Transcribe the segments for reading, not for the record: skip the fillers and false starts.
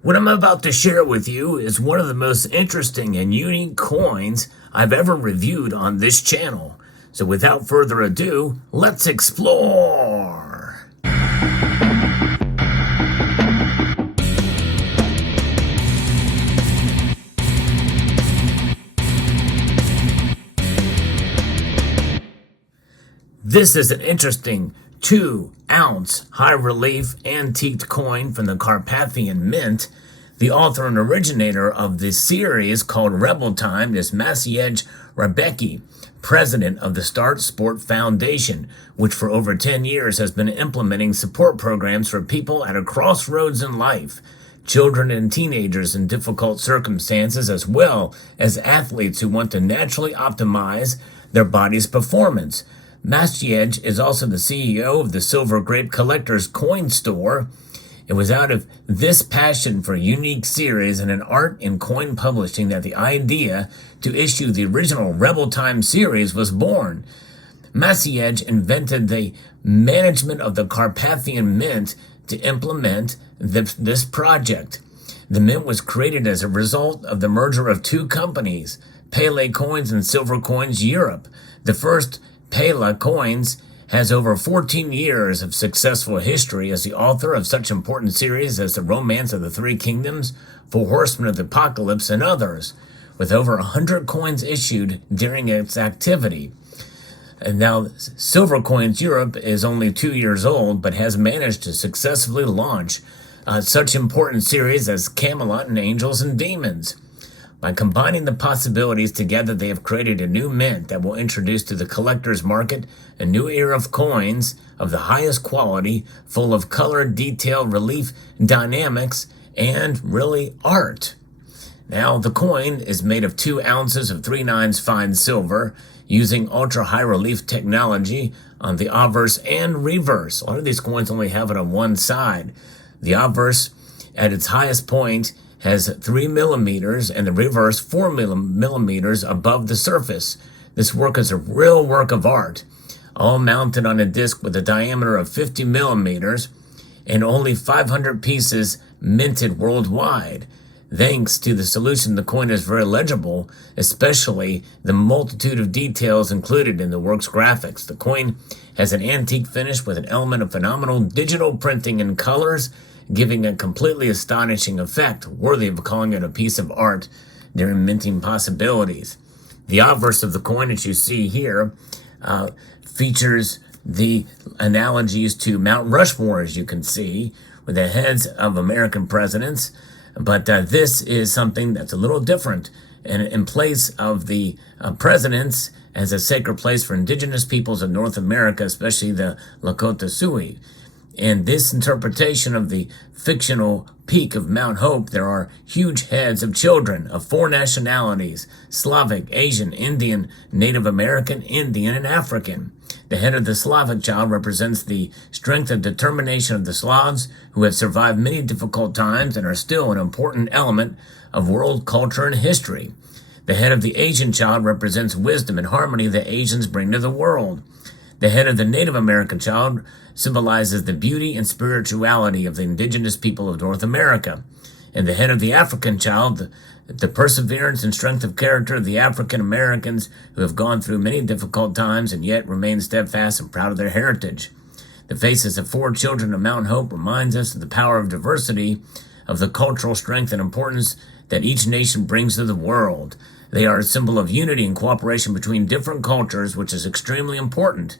What I'm about to share with you is one of the most interesting and unique coins I've ever reviewed on this channel. So without further ado, let's explore! This is an interesting 2-ounce high-relief antiqued coin from the Carpathian Mint. The author and originator of this series, called Rebel Time, is Maciej Rebecki, president of the Start Sport Foundation, which for over 10 years has been implementing support programs for people at a crossroads in life, children and teenagers in difficult circumstances, as well as athletes who want to naturally optimize their body's performance. Maciej is also the CEO of the Silver Grape Collector's Coin Store. It was out of this passion for a unique series and an art in coin publishing that the idea to issue the original Rebel Time series was born. Maciej invented the management of the Carpathian Mint to implement this project. The mint was created as a result of the merger of two companies, Pele Coins and Silver Coins Europe. The first, Pele Coins, has over 14 years of successful history as the author of such important series as The Romance of the Three Kingdoms, Four Horsemen of the Apocalypse, and others, with over 100 coins issued during its activity. And now Silver Coins Europe is only 2 years old, but has managed to successfully launch such important series as Camelot and Angels and Demons. By combining the possibilities together, they have created a new mint that will introduce to the collector's market a new era of coins of the highest quality, full of color, detail, relief, dynamics, and really art. Now, the coin is made of 2 ounces of 3/9 fine silver using ultra-high relief technology on the obverse and reverse. A lot of these coins only have it on one side. The obverse, at its highest point, has 3 millimeters and the reverse 4 millimeters above the surface. This work is a real work of art, all mounted on a disc with a diameter of 50 millimeters and only 500 pieces minted worldwide. Thanks to the solution, the coin is very legible, especially the multitude of details included in the work's graphics. The coin has an antique finish with an element of phenomenal digital printing in colors, giving a completely astonishing effect, worthy of calling it a piece of art during minting possibilities. The obverse of the coin, as you see here, features the analogies to Mount Rushmore, as you can see, with the heads of American presidents. But this is something that's a little different. And in place of the presidents as a sacred place for indigenous peoples of North America, especially the Lakota Sioux. In this interpretation of the fictional peak of Mount Hope, there are huge heads of children of 4 nationalities: Slavic, Asian, Indian, Native American, Indian, and African. The head of the Slavic child represents the strength and determination of the Slavs, who have survived many difficult times and are still an important element of world culture and history. The head of the Asian child represents wisdom and harmony that Asians bring to the world. The head of the Native American child symbolizes the beauty and spirituality of the indigenous people of North America. And the head of the African child, the perseverance and strength of character of the African Americans who have gone through many difficult times and yet remain steadfast and proud of their heritage. The faces of 4 children of Mount Hope reminds us of the power of diversity, of the cultural strength and importance that each nation brings to the world. They are a symbol of unity and cooperation between different cultures, which is extremely important.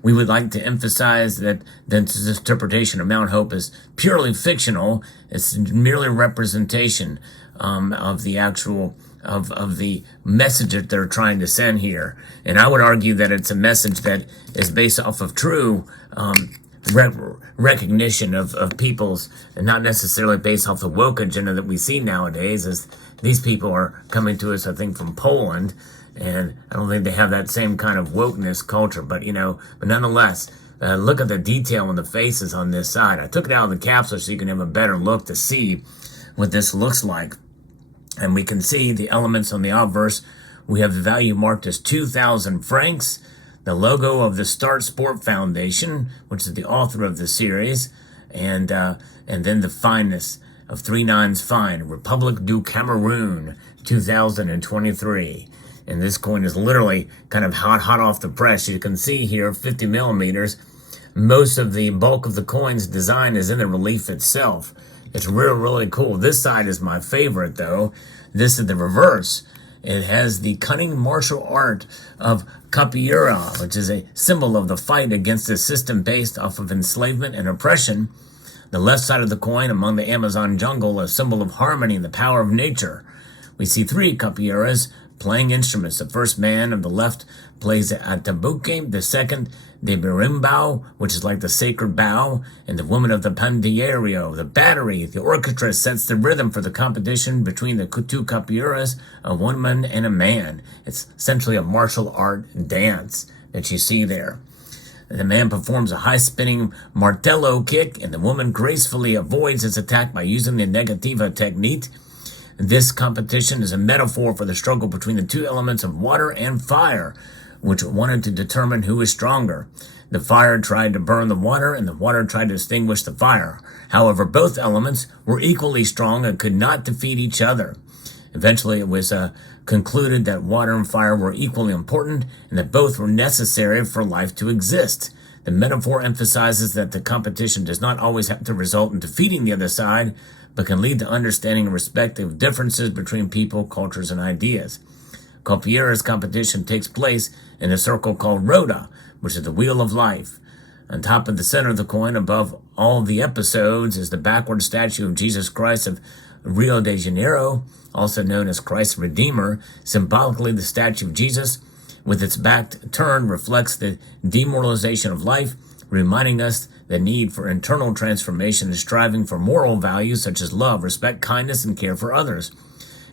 We would like to emphasize that this interpretation of Mount Hope is purely fictional. It's merely a representation of the actual of the message that they're trying to send here. And I would argue that it's a message that is based off of true recognition of peoples, and not necessarily based off the woke agenda that we see nowadays, as these people are coming to us, I think, from Poland, and I don't think they have that same kind of wokeness culture, but nonetheless, look at the detail on the faces on this side. I took it out of the capsule so you can have a better look to see what this looks like. And we can see the elements on the obverse. We have the value marked as 2,000 francs, the logo of the Start Sport Foundation, which is the author of the series, and then the fineness of 3 nines fine, Republic du Cameroon, 2023. And this coin is literally kind of hot off the press. You can see here, 50 millimeters. Most of the bulk of the coin's design is in the relief itself. It's really cool. This side is my favorite, though. This is the reverse. It has the cunning martial art of capoeira, which is a symbol of the fight against a system based off of enslavement and oppression. The left side of the coin, among the Amazon jungle, a symbol of harmony and the power of nature. We see 3 capoeiras playing instruments. The first man on the left plays a tabuque, the second the berimbau, which is like the sacred bow, and the woman of the pandeiro, the battery. The orchestra sets the rhythm for the competition between the 2 capoeiras, a woman and a man. It's essentially a martial art dance that you see there. The man performs a high-spinning martello kick, and the woman gracefully avoids his attack by using the negativa technique. This competition is a metaphor for the struggle between the 2 elements of water and fire, which wanted to determine who is stronger. The fire tried to burn the water, and the water tried to extinguish the fire. However, both elements were equally strong and could not defeat each other. Eventually, it was concluded that water and fire were equally important and that both were necessary for life to exist. The metaphor emphasizes that the competition does not always have to result in defeating the other side, but can lead to understanding and respect of differences between people, cultures, and ideas. Capoeira's competition takes place in a circle called Roda, which is the wheel of life. On top of the center of the coin, above all the episodes, is the backward statue of Jesus Christ of Rio de Janeiro, also known as Christ Redeemer. Symbolically, the statue of Jesus, with its back turned, reflects the demoralization of life, reminding us the need for internal transformation and striving for moral values such as love, respect, kindness, and care for others.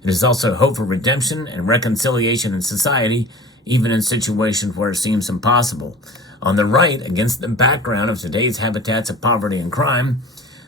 It is also hope for redemption and reconciliation in society, even in situations where it seems impossible. On the right, against the background of today's habitats of poverty and crime,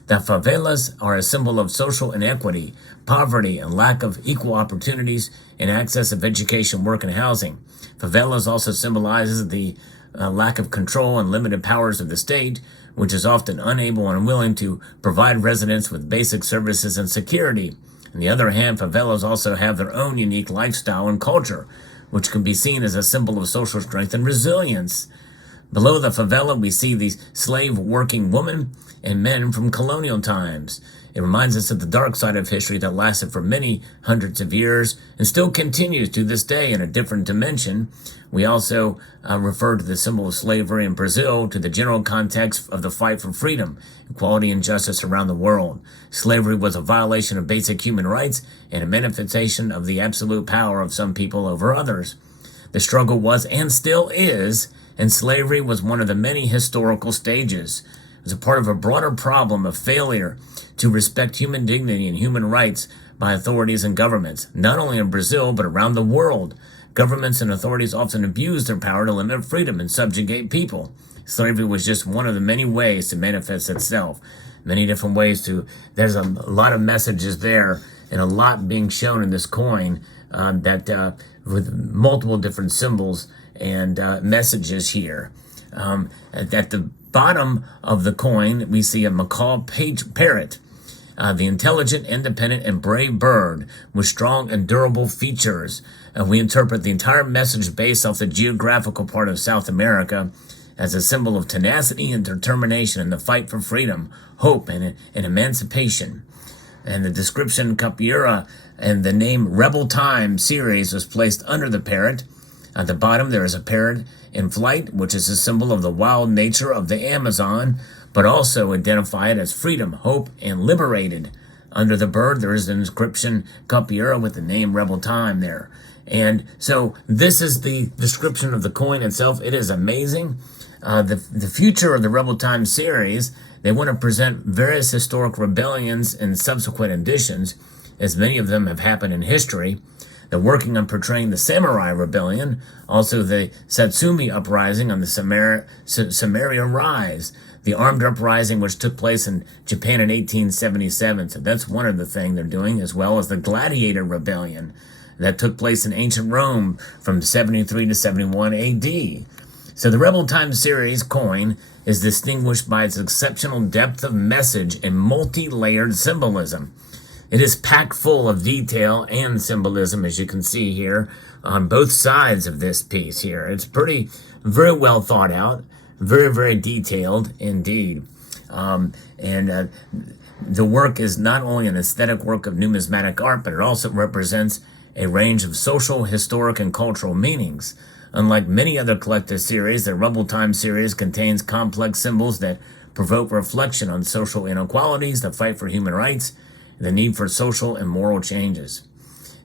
the favelas are a symbol of social inequity, poverty, and lack of equal opportunities in access of education, work, and housing. Favelas also symbolizes the lack of control and limited powers of the state, which is often unable and unwilling to provide residents with basic services and security. On the other hand, favelas also have their own unique lifestyle and culture, which can be seen as a symbol of social strength and resilience. Below the favela, we see these slave-working women and men from colonial times. It reminds us of the dark side of history that lasted for many hundreds of years and still continues to this day in a different dimension. We also refer to the symbol of slavery in Brazil to the general context of the fight for freedom, equality, and justice around the world. Slavery was a violation of basic human rights and a manifestation of the absolute power of some people over others. The struggle was and still is, and slavery was one of the many historical stages. It was a part of a broader problem of failure to respect human dignity and human rights by authorities and governments, not only in Brazil, but around the world. Governments and authorities often abuse their power to limit freedom and subjugate people. Slavery was just one of the many ways to manifest itself. Many different ways there's a lot of messages there and a lot being shown in this coin with multiple different symbols and messages here. At the bottom of the coin, we see a macaw parrot, the intelligent, independent, and brave bird with strong and durable features. We interpret the entire message based off the geographical part of South America as a symbol of tenacity and determination in the fight for freedom, hope, and emancipation. And the description capoeira and the name Rebel Time series was placed under the parrot. At the bottom, there is a parrot in flight, which is a symbol of the wild nature of the Amazon, but also identified as freedom, hope, and liberated. Under the bird, there is an inscription capoeira with the name Rebel Time there. And so this is the description of the coin itself. It is amazing. The future of the Rebel Time series, they want to present various historic rebellions and subsequent editions, as many of them have happened in history. They're working on portraying the Samurai Rebellion, also the Satsumi Uprising on the Samaria Rise, the armed uprising which took place in Japan in 1877. So that's one of the things they're doing, as well as the Gladiator Rebellion that took place in ancient Rome from 73 to 71 AD. So the Rebel Time series coin is distinguished by its exceptional depth of message and multi-layered symbolism. It is packed full of detail and symbolism, as you can see here, on both sides of this piece here. It's very well thought out, very detailed indeed. The work is not only an aesthetic work of numismatic art, but it also represents a range of social, historic, and cultural meanings. Unlike many other collector series, the Rebel Time series contains complex symbols that provoke reflection on social inequalities, the fight for human rights, and the need for social and moral changes.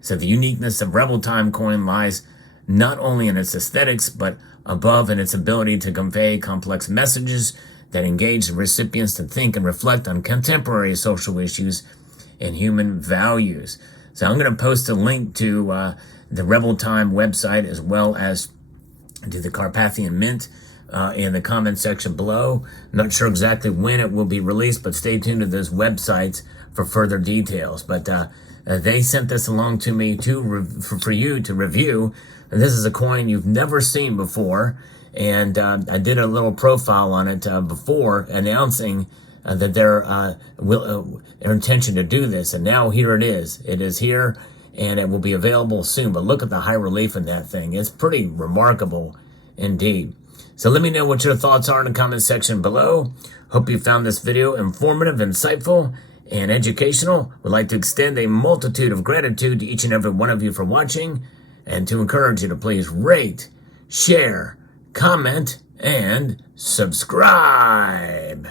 So the uniqueness of Rebel Time coin lies not only in its aesthetics, but above in its ability to convey complex messages that engage the recipients to think and reflect on contemporary social issues and human values. So I'm going to post a link to the Rebel Time website as well as to the Carpathian Mint in the comment section below. Not sure exactly when it will be released, but stay tuned to those websites for further details. But they sent this along to me for you to review. And this is a coin you've never seen before. And I did a little profile on it before announcing that their intention to do this. And now here it is. It is here, and it will be available soon. But look at the high relief in that thing. It's pretty remarkable indeed. So let me know what your thoughts are in the comment section below. Hope you found this video informative, insightful, and educational. Would like to extend a multitude of gratitude to each and every one of you for watching, and to encourage you to please rate, share, comment, and subscribe.